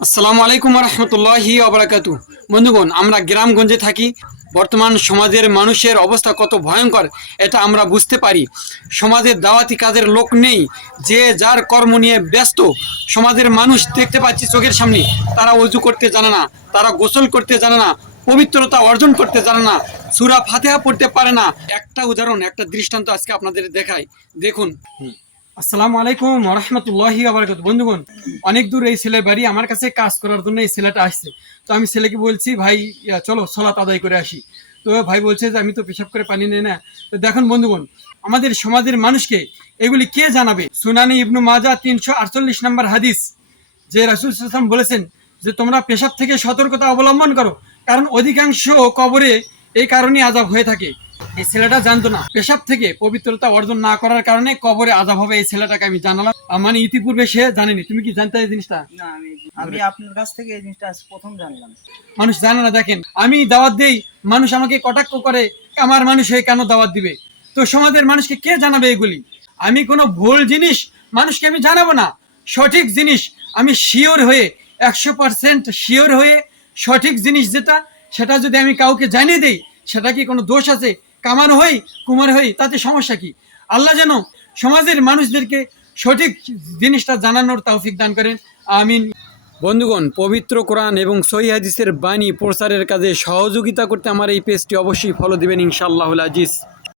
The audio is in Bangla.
আসসালামু আলাইকুম রহমতুল্লাহি আবরাকাতু। বন্ধুগণ, আমরা গ্রামগঞ্জে থাকি। বর্তমান সমাজের মানুষের অবস্থা কত ভয়ঙ্কর এটা আমরা বুঝতে পারি। সমাজের দাওয়াতি কাজের লোক নেই, যে যার কর্ম নিয়ে ব্যস্ত। সমাজের মানুষ দেখতে পাচ্ছি চোখের সামনে, তারা ওযু করতে জানে না, তারা গোসল করতে জানে না, পবিত্রতা অর্জন করতে জানে না, সূরা ফাতিহা পড়তে পারে না। একটা উদাহরণ, একটা দৃষ্টান্ত আজকে আপনাদের দেখাই, দেখুন। আসসালামু আলাইকুম রহমতুল্লাহি আবরাকাতুহু। বন্ধুগণ, অনেক দূর এই ছেলের বাড়ি, আমার কাছে কাজ করার জন্য এই ছেলেটা আসছে। তো আমি ছেলেকে বলছি, ভাই চলো সালাত আদায় করে আসি। তো ভাই বলছে যে আমি তো পেশাব করে পানি নেই না। তো দেখুন বন্ধুগণ, আমাদের সমাজের মানুষকে এগুলি কে জানাবে? সুনানি ইবনু মাজা 348 নম্বর হাদিস, যে রাসূল সাল্লাল্লাহু আলাইহি ওয়াসাল্লাম বলেছেন যে তোমরা পেশাব থেকে সতর্কতা অবলম্বন করো, কারণ অধিকাংশ কবরে এই কারণে আযাব হয়ে থাকে। এই ছেলেটা জানতো না, পেশাব থেকে পবিত্রতা অর্জন না করার কারণে কবরে আযাব হবে। এই ছেলেটাকে আমি জানালাম, মানে ইতিপূর্বে সে জানেনি। তুমি কি জানতে এই জিনিসটা? না, আমি আপনার কাছ থেকে এই জিনিসটা আজ প্রথম জানলাম। মানুষ জানে না। দেখেন, আমি দাওয়াত দেই, মানুষ আমাকে কটাক্ষ করে, আমার মানুষ হয়ে কেন দাওয়াত দিবে? তো সমাজের মানুষকে কে জানাবে এগুলি? আমি কোনো ভুল জিনিস মানুষকে আমি জানাবো না, সঠিক জিনিস আমি শিওর হয়ে, 100% শিওর হয়ে, সঠিক জিনিস যেটা, সেটা যদি আমি কাউকে জানিয়ে দেই, সেটা কি কোনো দোষ আছে? কামার হই কুমার হই, তাতে সমস্যা কি? আল্লাহ যেন সমাজের মানুষদেরকে সঠিক জিনিসটা জানানোর তৌফিক দান করেন, আমিন। বন্ধুগণ, পবিত্র কোরআন এবং সহিহ হাদিসের বাণী প্রচারের কাজে সহযোগিতা করতে আমার এই পেজটি অবশ্যই ফলো দিবেন ইনশাআল্লাহুল আজিজ।